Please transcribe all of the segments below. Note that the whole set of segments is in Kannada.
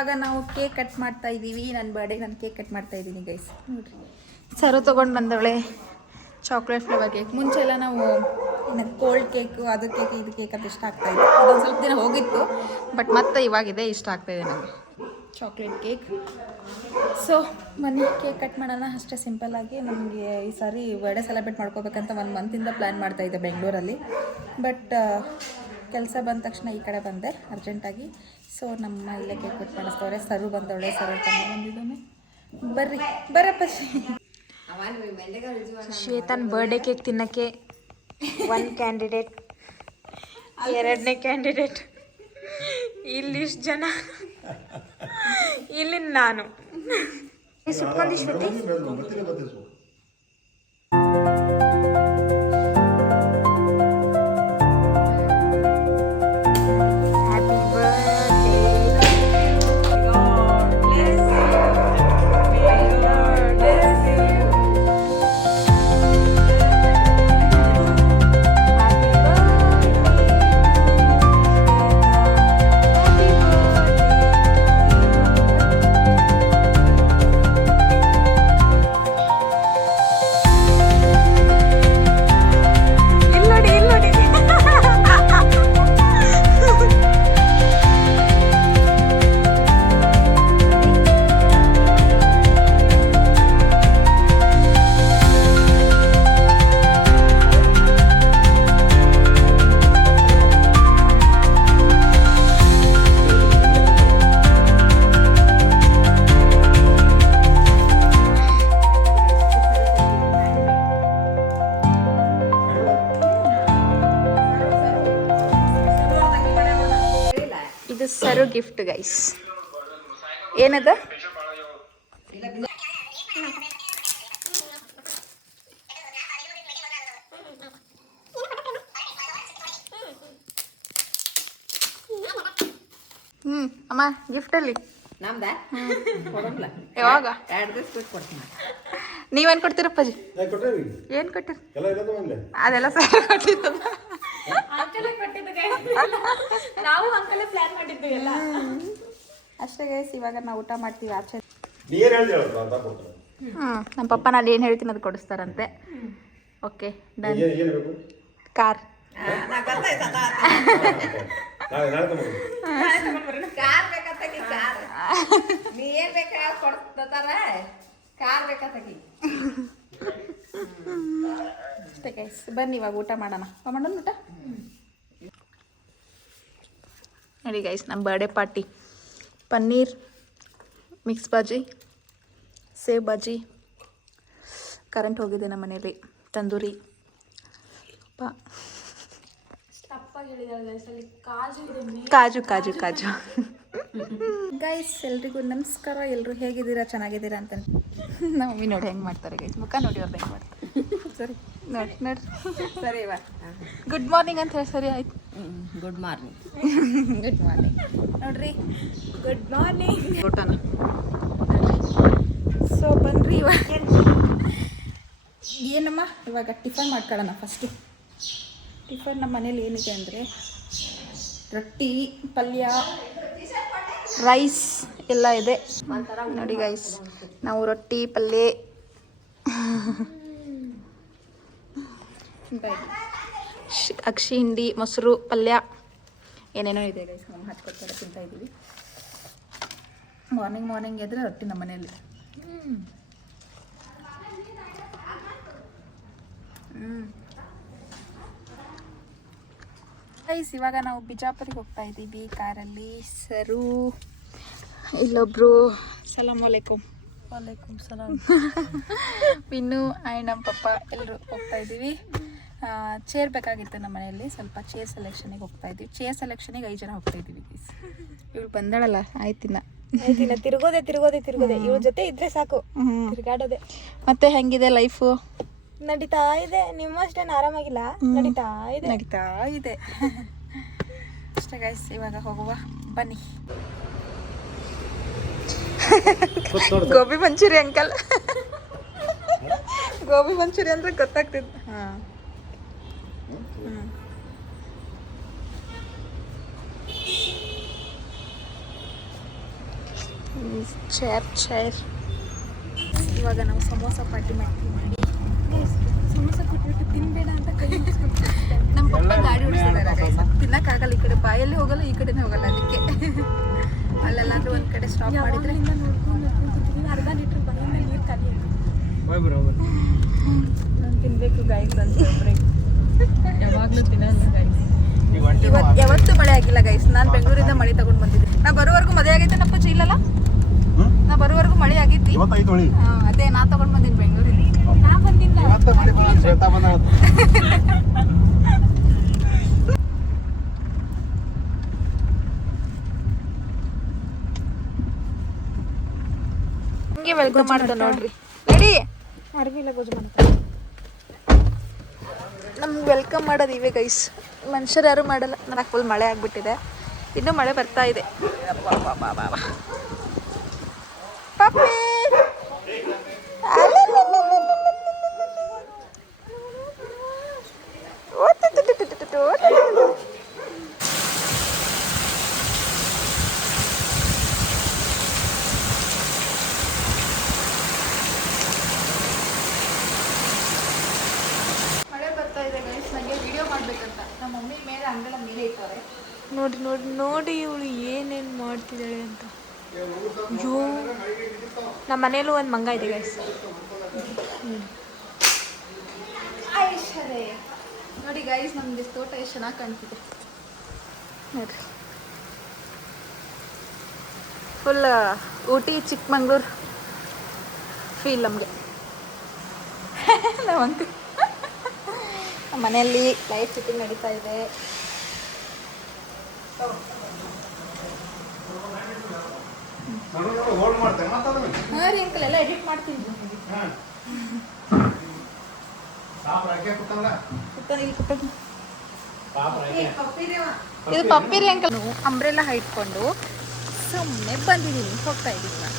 ಇವಾಗ ನಾವು ಕೇಕ್ ಕಟ್ ಮಾಡ್ತಾ ಇದ್ದೀವಿ. ನನ್ನ ಬರ್ಡೇಗೆ ನಾನು ಕೇಕ್ ಕಟ್ ಮಾಡ್ತಾ ಇದ್ದೀನಿ ಗೈಸ್. ನೋಡಿರಿ ಸರು ತೊಗೊಂಡು ಬಂದವಳೆ ಚಾಕ್ಲೇಟ್ ಫ್ಲೇವರ್ ಕೇಕ್. ಮುಂಚೆ ಎಲ್ಲ ನಾವು ಕೋಲ್ಡ್ ಕೇಕು ಅದು ಕೇಕ್ ಇದು ಕೇಕ್ ಅಂತ ಇಷ್ಟ ಆಗ್ತಾಯಿತ್ತು. ಅದೊಂದು ಸ್ವಲ್ಪ ದಿನ ಹೋಗಿತ್ತು, ಬಟ್ ಮತ್ತೆ ಇವಾಗಿದೆ ಇಷ್ಟ ಆಗ್ತಾಯಿದೆ ನನಗೆ ಚಾಕ್ಲೇಟ್ ಕೇಕ್. ಸೊ ಬನ್ನಿ ಕೇಕ್ ಕಟ್ ಮಾಡೋಣ. ಅಷ್ಟೇ ಸಿಂಪಲ್ಲಾಗಿ. ನಮಗೆ ಈ ಸಾರಿ ಬರ್ಡೇ ಸೆಲೆಬ್ರೇಟ್ ಮಾಡ್ಕೋಬೇಕಂತ 1 ಮಂತಿಂದ ಪ್ಲ್ಯಾನ್ ಮಾಡ್ತಾಯಿದ್ದೆ ಬೆಂಗಳೂರಲ್ಲಿ. ಬಟ್ ಕೆಲಸ ಬಂದ ತಕ್ಷಣ ಈ ಕಡೆ ಬಂದೆ ಅರ್ಜೆಂಟಾಗಿ. ಸೊ ನಮ್ಮ ಇಲ್ಲೇ ಕೇಕ್ ಕಟ್ ಮಾಡಿಸ್ತವ್ರೆ. ಸರು ಬಂದವಳೆ, ಸರು ತಮ್ಮ ಬಂದಿದ್ದಾನೆ. ಬರಪ್ಪ ಶ್ವೇತನ್ ಬರ್ಡೇ ಕೇಕ್ ತಿನ್ನಕ್ಕೆ 1 ಕ್ಯಾಂಡಿಡೇಟ್, 2ನೇ ಕ್ಯಾಂಡಿಡೇಟ್, ಇಲ್ಲಿಷ್ಟು ಜನ, ಇಲ್ಲಿ ನಾನು ಸುಟ್ಕೊಂಡಿ ಶ್ವೇತಿ. ಇದು ಸರು ಗಿಫ್ಟ್ ಗೈಸ್. ಏನದ? ಅಮ್ಮ ಗಿಫ್ಟ್ ಅಲ್ಲಿ ನಮ್ದ ಯಾವಾಗ 2 ದಿವಸ ಬಿಟ್ಟು ಕೊಡ್ತೀನಿ. ನೀವೇನ್ ಕೊಡ್ತೀರಪ್ಪಾಜಿ? ಏನ್ ಕೊಟ್ಟಿರಿ? ಅದೆಲ್ಲ ಸರ್ ಕೊಟ್ಟಿದ್ದು. ನಾವು ಅಂಕಲೇ ಪ್ಲಾನ್ ಮಾಡಿದ್ವಿ ಎಲ್ಲ. ಅಷ್ಟೇ ಗೈಸ್. ಇವಾಗ ನಾವು ಊಟ ಮಾಡ್ತೀವಿ ಆಚೆ. ನಮ್ಮ ಪಪ್ಪ ನಾನು ಏನು ಹೇಳ್ತೀನಿ ಅದು ಕೊಡಿಸ್ತಾರಂತೆ. Okay done. ಕಾರ್ ನೀ ಏನ್ ಬೇಕಾ ಕೊಡ್ತಾರ, ಕಾರ್ ಬೇಕಾಗಿ. ಅಷ್ಟೇ ಗೈಸ್. ಬನ್ನಿ ಇವಾಗ ಊಟ ಮಾಡೋಣ. ಮಾಡೋಣ ಊಟ. ನೋಡಿ ಗೈಸ್, ನಮ್ಮ ಬರ್ಡೇ ಪಾರ್ಟಿ. ಪನ್ನೀರ್ ಮಿಕ್ಸ್ ಬಾಜಿ, ಸೇವ್ ಬಾಜಿ. ಕರೆಂಟ್ ಹೋಗಿದೆ ನಮ್ಮ ಮನೇಲಿ. ತಂದೂರಿ ಕಾಜು ಕಾಜು ಕಾಜು. ಗೈಸ್ ಎಲ್ರಿಗೂ ನಮಸ್ಕಾರ. ಎಲ್ಲರೂ ಹೇಗಿದ್ದೀರಾ? ಚೆನ್ನಾಗಿದ್ದೀರಾ ಅಂತ. ನಾವು ನೋಡಿ ಹೆಂಗೆ ಮಾಡ್ತಾರೆ ಗೈಸ್. ಮುಖ ನೋಡಿ ಅವ್ರದ್ದು ಹೆಂಗೆ ಮಾಡ್ತಾರೆ. ಸರಿ ನೋಡಿ ನೋಡಿ. ಸರಿ ಇವ ಗುಡ್ ಮಾರ್ನಿಂಗ್ ಅಂತ ಹೇಳಿ. ಸರಿ ಆಯ್ತು. Good morning. ಗುಡ್ ಮಾರ್ನಿಂಗ್ ನೋಡ್ರಿ. ಗುಡ್ ಮಾರ್ನಿಂಗ್ ಊಟನ. ಸೊ ಬನ್ನಿರಿ ಇವಾಗ ಏನಮ್ಮ ಇವಾಗ ಟಿಫನ್ ಮಾಡ್ಕೊಳ್ಳೋಣ. ಫಸ್ಟು ಟಿಫನ್ ನಮ್ಮ ಮನೇಲಿ ಏನಿದೆ ಅಂದರೆ ರೊಟ್ಟಿ, ಪಲ್ಯ, ರೈಸ್ ಎಲ್ಲ ಇದೆ ನೋಡಿ ಗೈಸ್. ನಾವು ರೊಟ್ಟಿ, ಪಲ್ಯ, ಅಕ್ಷಿ ಹಿಂಡಿ, ಮೊಸರು, ಪಲ್ಯ ಏನೇನೋ ಇದೆ ಗೈಸ್. ನಮ್ಮ ಹಚ್ಕೊಡ್ತಾರೆ, ತಿಂತಾ ಇದ್ದೀವಿ. ಮಾರ್ನಿಂಗ್ ಎದ್ರೆ ರೊಟ್ಟಿ ನಮ್ಮ ಮನೆಯಲ್ಲಿ. ಗೈಸ್ ಇವಾಗ ನಾವು ಬಿಜಾಪುರಿಗೆ ಹೋಗ್ತಾ ಇದ್ದೀವಿ ಕಾರಲ್ಲಿ. ಸರು ಇಲ್ಲೊಬ್ರು ಸಲಾಮ್ ಅಲೈಕುಮ್. ವಾಲೇಕುಮ್ ಸಲಾಮ್. ಪಿನ್ನು ಆ್ಯಂಡ್ ನಮ್ಮ ಪಪ್ಪ ಎಲ್ಲರೂ ಹೋಗ್ತಾ ಇದ್ದೀವಿ. ಚೇರ್ ಬೇಕಾಗಿತ್ತು ನಮ್ಮ ಮನೆಯಲ್ಲಿ. ಸ್ವಲ್ಪ ಚೇರ್ ಸೆಲೆಕ್ಷನಿಗೆ ಹೋಗ್ತಾ ಇದ್ದೀವಿ. ಚೇರ್ ಸೆಲೆಕ್ಷನಿಗೆ 5 ಜನ ಹೋಗ್ತಾ ಇದ್ದೀವಿ ಗೈಸ್. ಇವಳು ಬಂದಳಲ್ಲ ಆಯ್ತಿನ ತಿರುಗೋದೆ ಇವ್ರ ಜೊತೆ ಇದ್ರೆ ಸಾಕು, ತಿರುಗಾಡೋದೆ. ಮತ್ತೆ ಹೆಂಗಿದೆ ಲೈಫು? ನಡೀತಾ ಇದೆ. ನಿಮ್ಮಷ್ಟೇನು ಆರಾಮಾಗಿಲ್ಲ, ನಡೀತಾ ಇದೆ ಅಷ್ಟೇ ಗೈಸ್. ಇವಾಗ ಹೋಗುವ ಬನ್ನಿ. ಗೋಬಿ ಮಂಚೂರಿ ಅಂಕಲ್. ಗೋಬಿ ಮಂಚೂರಿ ಅಂದ್ರೆ ಗೊತ್ತಾಗ್ತಿತ್ತು. ಹಾಂ ಗೈಸ್ ಚೇರ್ ಇವಾಗ ನಾವು ಸಮೋಸ ಪಾರ್ಟಿ ಮಾಡ್ತೀವಿ ಮಾಡಿ ಸಮೋಸ ಕೊಟ್ಬಿಟ್ಟು ತಿನ್ಬೇಡ ಅಂತ ಕೈ ನಮ್ಮ ಪಪ್ಪ ಗಾಡಿ ಓಡಿಸ್ತಿದ್ದಾರೆ ಗೈಸ್ ತಿನ್ನಕ್ಕಾಗಲ್ಲ ಈ ಕಡೆ ಬಾಯಲ್ಲಿ ಹೋಗಲ್ಲ ಈ ಕಡೆನೇ ಹೋಗಲ್ಲ ಅದಕ್ಕೆ ಅಲ್ಲೆಲ್ಲಾದ್ರೂ ಒಂದು ಕಡೆ ಸ್ಟಾಪ್ ಮಾಡಿದ್ರೆ ನೋಡ್ಕೊಂಡು ಕೂತಿದ್ದೀವಿ. ಅರ್ಧ ಲೀಟ್ರ್ ಬರೋಣ ನೀರು ಖಾಲಿ ಆಯ್ತು. ನಾನು ತಿನ್ಬೇಕು ಗೈಸ್ ಅಂತ ಬ್ರೇಕ್ ಯಾವಾಗಲೂ ತಿನ್ನಲ್ಲ ಗೈಸ್. ಯಾವತ್ತೂ ಮಳೆ ಆಗಿಲ್ಲ ಗೈಸ್. ನಾನು ಬೆಂಗಳೂರಿಂದ ಮಳೆ ತಗೊಂಡು ಬಂದಿದ್ದೆ. ನಾ ಬರೋವರೆಗೂ ಮದುವೆ ಆಗೈತೆ ನಪ್ಪ ಇಲ್ಲಲ್ಲ. ನಾ ಬರೋವರೆಗೂ ಮಳೆ ಆಗೈತಿ. ಅದೇ ನಾ ತಗೊಂಡು ಬಂದೀನಿ ಬೆಂಗಳೂರಿಂದ. ನಾ ಬಂದಿಲ್ಲ. ಹಿಂಗೆ ವೆಲ್ಕಮ್ ಮಾಡ್ದೆ ನೋಡ್ರಿ. ರೆಡಿ ಅರ್ವಿಲ್ಲ ಗೊಜ್ಜು ಮಾಡ್ತಾರೆ. ನಮ್ಗೆ ವೆಲ್ಕಮ್ ಮಾಡೋದು ಇವೆ ಗೈಸ್. ಮನುಷ್ಯರು ಯಾರು ಮಾಡಲ್ಲ. ನನಗೆ ಫುಲ್ ಮಳೆ ಆಗಿಬಿಟ್ಟಿದೆ. ಇನ್ನೂ ಮಳೆ ಬರ್ತಾ ಇದೆ. ಪಪ್ಪಿ ಮಳೆ ಬರ್ತಾ ಇದೆ ಗೈಸ್. ನನಗೆ ವಿಡಿಯೋ ಮಾಡ್ಬೇಕಂತ ನಮ್ಮ ಮಮ್ಮಿ ಮೇಲೆ ಅಂಗಳ ಮೇಲೆ ಇಟ್ಟವ್ರೆ. ನೋಡಿ ನೋಡಿ ನೋಡಿ ಇವಳು ಏನೇನು ಮಾಡ್ತಿದ್ದಾಳೆ ಅಂತ. ಅಯ್ಯೋ ನಮ್ಮ ಮನೇಲೂ ಒಂದು ಮಂಗ ಇದೆ ಗೈಸ್. ನೋಡಿ ಗೈಸ್ ನಮ್ಗೆ ತೋಟ ಎಷ್ಟು ಚೆನ್ನಾಗಿ ಕಾಣ್ತಿದೆ ನೋಡ್ರಿ. ಫುಲ್ ಊಟಿ ಚಿಕ್ಕಮಂಗ್ಳೂರು ಫೀಲ್ ನಮಗೆ. ನಾವಂತೂ ನಮ್ಮ ಮನೆಯಲ್ಲಿ ಲೈಟ್ ಫಿಟ್ಟಿಂಗ್ ನಡೀತಾ ಇದೆ. ಹಾಂ ರೀ ಅಂಕಲ್ ಎಲ್ಲ ಎಡಿಟ್ ಮಾಡ್ತೀನಿ. ಇದು ಪಪ್ಪಿರಿ ಅಂಕಲ್. ಅಂಬ್ರೆಲ್ಲ ಇಟ್ಕೊಂಡು ಸುಮ್ಮನೆ ಬಂದಿದ್ದೀನಿ, ಹೋಗ್ತಾ ಇದ್ದೀನಿ ನಾನು.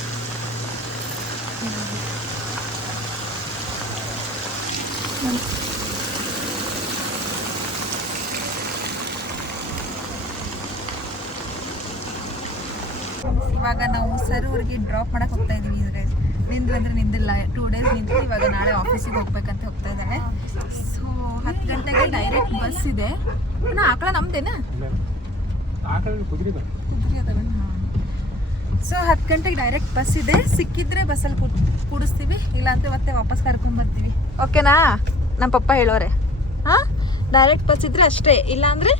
ಇವಾಗ ನಾವು ಸರ್ ಊರಿಗೆ ಡ್ರಾಪ್ ಮಾಡಕ್ಕೆ ಹೋಗ್ತಾ ಇದ್ದೀವಿ. ನಿಂದು ಅಂದರೆ ನಿಂದಿಲ್ಲ, 2 ಡೇಸ್ ನಿಂತು ಇವಾಗ ನಾಳೆ ಆಫೀಸಿಗೆ ಹೋಗ್ಬೇಕಂತ ಹೋಗ್ತಾ ಇದ್ದಾವೆ. ಸೊ 10 ಗಂಟೆಗೆ ಡೈರೆಕ್ಟ್ ಬಸ್ ಇದೆ. ನಾ ಆಕಳ ನಮ್ದೇನಾ ಕುದುರೆ ಅದಾವೆ. ಸೊ 10 ಗಂಟೆಗೆ ಡೈರೆಕ್ಟ್ ಬಸ್ ಇದೆ. ಸಿಕ್ಕಿದ್ರೆ ಬಸ್ಸಲ್ಲಿ ಕೂಡಿಸ್ತೀವಿ, ಇಲ್ಲಾಂದ್ರೆ ಮತ್ತೆ ವಾಪಸ್ ಕರ್ಕೊಂಡ್ಬರ್ತೀವಿ. ಓಕೆನಾ? ನಮ್ಮ ಪಪ್ಪ ಹೇಳೋರೆ. ಹಾಂ, ಡೈರೆಕ್ಟ್ ಬಸ್ ಇದ್ರೆ ಅಷ್ಟೇ, ಇಲ್ಲಾಂದ್ರೆ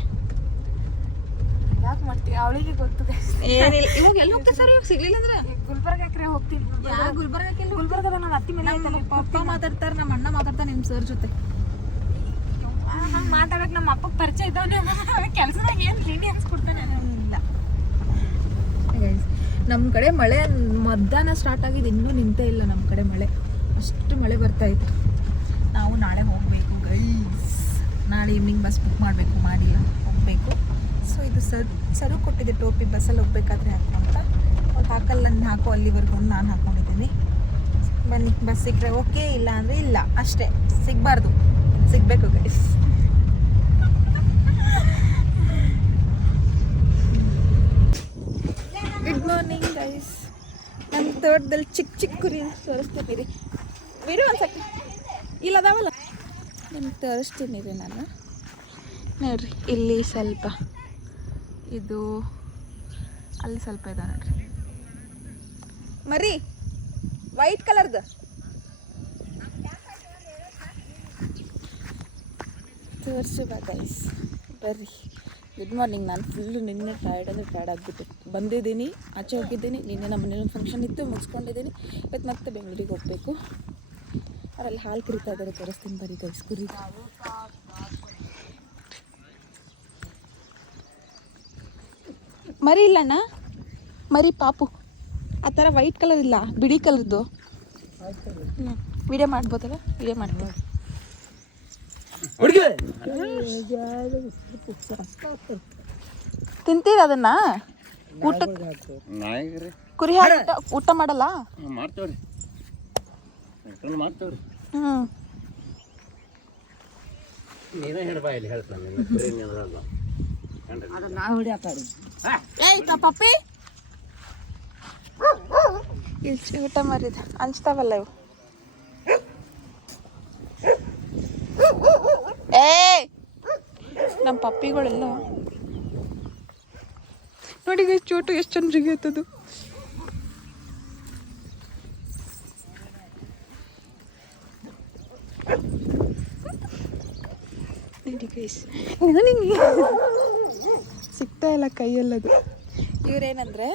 ಯಾಕೆ ಮಾಡ್ತೀವಿ? ಅವಳಿಗೆ ಗೊತ್ತು. ಏನಿಲ್ಲ. ಇವಾಗ ಎಲ್ಲಿ ಹೋಗ್ತಾರೆ ಸರ್? ಇವಾಗ ಸಿಗ್ಲಿಲ್ಲ ಅಂದ್ರೆ ಗುಲ್ಬರ್ಗಕ್ಕೆ ಹೋಗ್ತೀನಿ. ಗುಲ್ಬರ್ಗಕ್ಕೆ ಗುಲ್ಬರ್ಗದ ನಮ್ಮ ಅತ್ತಿ ಮನೆ ನಮ್ಮ ಪಪ್ಪ ಮಾತಾಡ್ತಾರೆ, ನಮ್ಮ ಅಣ್ಣ ಮಾತಾಡ್ತಾರೆ ನಿಮ್ಮ ಸರ್ ಜೊತೆ. ಹಂಗೆ ಮಾತಾಡೋಕೆ ನಮ್ಮ ಅಪ್ಪಗೆ ಪರಿಚಯ ಇದ್ದವನೇ. ಕೆಲಸದಾಗ ಏನು ತಿಂಡಿ ಅನ್ಸ್ಕೊಡ್ತಾನೆ. ಇಲ್ಲ ನಮ್ಮ ಕಡೆ ಮಳೆ ಮಧ್ಯಾಹ್ನ ಸ್ಟಾರ್ಟ್ ಆಗಿದೆ, ಇನ್ನೂ ನಿಂತೇ ಇಲ್ಲ ನಮ್ಮ ಕಡೆ ಮಳೆ. ಅಷ್ಟು ಮಳೆ ಬರ್ತಾ ಇತ್ತು. ನಾವು ನಾಳೆ ಹೋಗಬೇಕು ಗೈಸ್. ನಾಳೆ ಈವ್ನಿಂಗ್ ಬಸ್ ಬುಕ್ ಮಾಡಬೇಕು, ಮಾಡಿಲ್ಲ, ಹೋಗಬೇಕು. ಸೊ ಇದು ಸರು ಕೊಟ್ಟಿದ್ದೆ ಟೋಪಿ, ಬಸ್ಸಲ್ಲಿ ಹೋಗ್ಬೇಕಾದ್ರೆ ಹಾಕು ಅಂತ. ಅವ್ರು ಹಾಕಲ್ಲ, ನಾನು ಹಾಕೋ ಅಲ್ಲಿವರೆಗೂ ನಾನು ಹಾಕ್ಕೊಂಡಿದ್ದೀನಿ. ಬನ್ನಿ, ಬಸ್ ಸಿಕ್ಕರೆ ಓಕೆ, ಇಲ್ಲ ಅಂದರೆ ಇಲ್ಲ ಅಷ್ಟೇ. ಸಿಗಬಾರ್ದು, ಸಿಗಬೇಕು ಗೈಸ್. Good morning guys. ನಮ್ಮ ತೋಟದಲ್ಲಿ ಚಿಕ್ಕ ಚಿಕ್ಕ ಕುರಿ ತೋರಿಸ್ತೀನಿ ರೀ. ವಿಡಿಯೋ ಅನ್ಸಕ್ಕೆ ಇಲ್ಲ ಅದಾವಲ್ಲ, ನಿಮ್ಗೆ ತೋರಿಸ್ತೀನಿ ರೀ ನಾನು. ನೋಡ್ರಿ, ಇಲ್ಲಿ ಸ್ವಲ್ಪ, ಇದು ಅಲ್ಲಿ ಸ್ವಲ್ಪ ಇದೆ ನೋಡ್ರಿ ಮರಿ, ವೈಟ್ ಕಲರ್ದು. ತೋರಿಸುವ ಗೈಸ್, ಬರ್ರಿ. Good morning. ನಾನು ಫುಲ್ಲು ನಿನ್ನೆ ಟಯರ್ಡ್ ಅಂದರೆ ಟಯರ್ಡ್ ಆಗಿಬಿಟ್ಟು ಬಂದಿದ್ದೀನಿ. ಆಚೆ ಹೋಗಿದ್ದೀನಿ. ನಿನ್ನೆ ನಮ್ಮ ಮನೇಲಿ ಒಂದು ಫಂಕ್ಷನ್ ಇತ್ತು, ಮುಗಿಸ್ಕೊಂಡಿದ್ದೀನಿ. ಇವತ್ತು ಮತ್ತೆ ಬೆಂಗಳೂರಿಗೆ ಹೋಗಬೇಕು. ಅವರಲ್ಲಿ ಹಾಲು ಕುರಿತಾ ಇದ್ದಾರೆ, ತೋರಿಸ್ತೀನಿ ಬರೀ ಗೈಸ್. ಕುರಿ ಮರಿ ಇಲ್ಲಣ್ಣ, ಮರಿ ಪಾಪು. ಆ ಥರ ವೈಟ್ ಕಲರ್ ಇಲ್ಲ, ಬಿಳಿ ಕಲರ್ದು. ವಿಡಿಯೋ ಮಾಡ್ಬೋದಲ್ಲ? ವಿಡಿಯೋ ಮಾಡ್ಬೋದು. ತಿಂತೀರ ಅದನ್ನ? ಊಟಕ್ಕೆ ಕುರಿ ಹಾಕಿ ಊಟ ಮಾಡಲ್ಲ? ಮಾಡ್ತೇವ್ರಿ. ಹ್ಞೂ, ನೀನೇ ಹೇಳ್ಬಾ, ಇಲ್ಲಿ ಹೇಳ್ತಾನೆ. ನಾವು ಹಿಡಿಯಪ್ಪ. ಏಯ್ ಪಪ್ಪಿ, ಇಲ್ಲಿ ಊಟ ಮಾರಿದ ಅನ್ಸ್ತಾವಲ್ಲ ಇವು. ಏ ನಮ್ಮ ಪಪ್ಪಿಗಳೆಲ್ಲ ನೋಡಿ ಚೋಟು ಎಷ್ಟು ಚಂದ ಜಿಗಿಯತ್ತದು. ನನಗೆ ಸಿಗ್ತಾ ಇಲ್ಲ ಕೈಯಲ್ಲದು. ಇವ್ರೇನಂದರೆ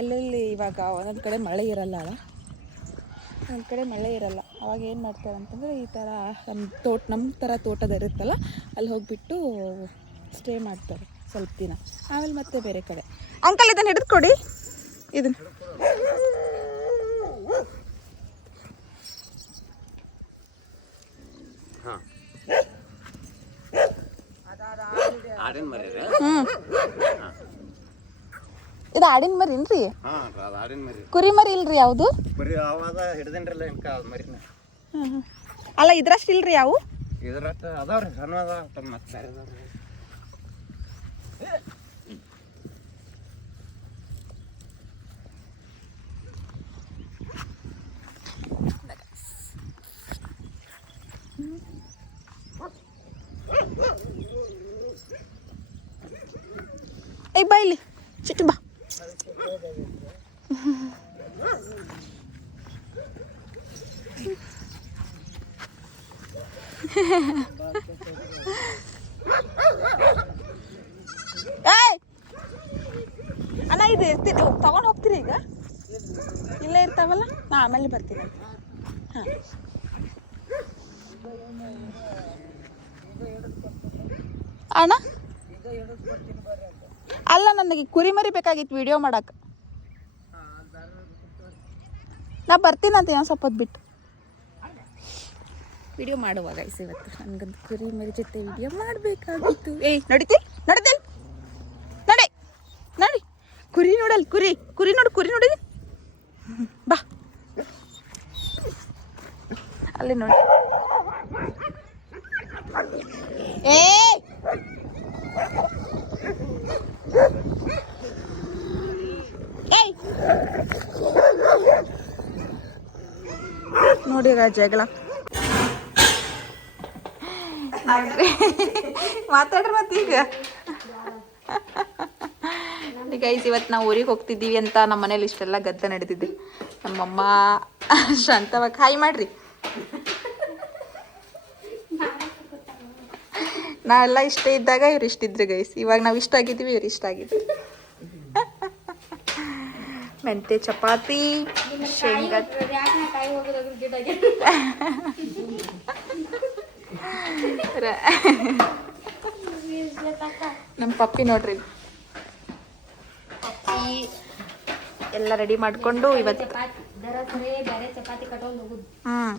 ಎಲ್ಲೆಲ್ಲಿ ಇವಾಗ ಒಂದೊಂದು ಕಡೆ ಮಳೆ ಇರಲ್ಲ ಅಲ್ಲ, ಒಂದು ಕಡೆ ಮಳೆ ಇರಲ್ಲ, ಅವಾಗ ಏನು ಮಾಡ್ತಾರೆ ಅಂತಂದರೆ ಈ ಥರ ನಮ್ಮ ಥರ ತೋಟದ ಇರುತ್ತಲ್ಲ ಅಲ್ಲಿ ಹೋಗಿಬಿಟ್ಟು ಸ್ಟೇ ಮಾಡ್ತಾರೆ ಸ್ವಲ್ಪ ದಿನ, ಆಮೇಲೆ ಮತ್ತೆ ಬೇರೆ ಕಡೆ. ಅಂಕಲ್ ಇದನ್ನು ಹಿಡಿದು ಕೊಡಿ, ಇದನ್ನು ಆಡಿನ ಮರಿ ರೀ. ಇದು ಆಡಿನ ಮರಿ ಇಲ್ರಿ? ಹಾಂ, ಅದು ಆಡಿನ ಮರಿ. ಕುರಿ ಮರಿ ಇಲ್ರಿ ಯಾವುದು? ಕುರಿ ಅವಾಗ ಹಿಡ್ದೇನ್ರಲ್ಲ ಇಂಕ ಅದು ಮರಿನ. ಅಲ್ಲ ಇದ್ರಷ್ಟು ಇಲ್ರಿ ಯಾವು? ಇದ್ರಷ್ಟು ಅದಾವ್ರಿ, ಸಣ್ಣ ಅದಾವ ಮತ್ತೆ ಬೇರೆ ಅದಾವ್ರಿ. ಏಯ್ ಬಾ ಇಲ್ಲಿ ಚಿಟ್ಟು ಬಾ. ಏಯ್ ಅಣ್ಣ ಇದು ಇರ್ತೀನಿ, ತಗೊಂಡು ಹೋಗ್ತೀರಿ ಈಗ? ಇಲ್ಲೇ ಇರ್ತಾವಲ್ಲ, ನಾ ಆಮೇಲೆ ಬರ್ತೀನಿ. ಹಾಂ ಅಣ್ಣ ಅಲ್ಲ, ನನಗೆ ಕುರಿ ಮರಿ ಬೇಕಾಗಿತ್ತು ವಿಡಿಯೋ ಮಾಡಕ್ಕೆ. ನಾ ಬರ್ತೀನಂತ ಇನ್ನೊಂದು ಸ್ವಲ್ಪ ಹೊತ್ತು ಬಿಟ್ಟು ವಿಡಿಯೋ ಮಾಡುವಾಗ ಇವತ್ತು ನನಗಂತ ಕುರಿ ಮರಿ ಜೊತೆ ವಿಡಿಯೋ ಮಾಡಬೇಕಾಗಿತ್ತು. ಏಯ್ ನಡೀತಿ ನಡಿ ನೋಡಿ ಕುರಿ ನೋಡಲ್, ಕುರಿ ನೋಡಿ ಬಾ ಅಲ್ಲಿ ನೋಡಿ. ಏ ನೋಡಿ ಜಗಳ ಮಾತಾಡ್ರಿ ಮತ್ತೆ ಈಗ. ಗೈಸ್ ಇವತ್ತು ನಾವು ಊರಿಗೆ ಹೋಗ್ತಿದ್ದೀವಿ ಅಂತ ನಮ್ಮ ಮನೇಲಿ ಇಷ್ಟೆಲ್ಲ ಗದ್ದೆ ನಡೀತಿದ್ದೆ. ನಮ್ಮಮ್ಮ ಶಾಂತವಾಗಿ ಹಾಯ್ ಮಾಡ್ರಿ. ನಾವೆಲ್ಲ ಇಷ್ಟ ಇದ್ದಾಗ ಇವ್ರು ಇಷ್ಟಿದ್ರು ಗೈಸ್, ಇವಾಗ ನಾವು ಇಷ್ಟ ಆಗಿದ್ದೀವಿ, ಇವ್ರು ಇಷ್ಟ ಆಗಿದ್ರು. ಮೆಂತೆ ಚಪಾತಿ, ಶೇಂಗಾ ನಮ್ಮ ಪಪ್ಪಿ ನೋಡ್ರಿ, ಪಪ್ಪಿ ಎಲ್ಲ ರೆಡಿ ಮಾಡ್ಕೊಂಡು ಇವತ್ತು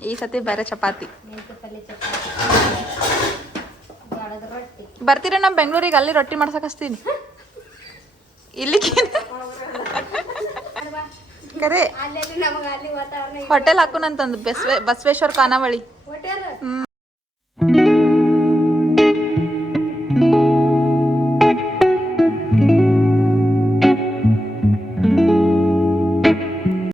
ಈ ಸತಿ ಬೇರೆ ಚಪಾತಿ. ಬರ್ತೀರ ನಮ್ಮ ಬೆಂಗಳೂರಿಗೆ? ಅಲ್ಲಿ ರೊಟ್ಟಿ ಮಾಡ್ಸಕ್ ಹಚ್ತೀನಿ. ಇಲ್ಲಿಗೆ ಕರೆ ಹೋಟೆಲ್ ಹಾಕೋಣಂತಂದು ಬಸವೇಶ್ವರ ಖಾನಾವಳಿ.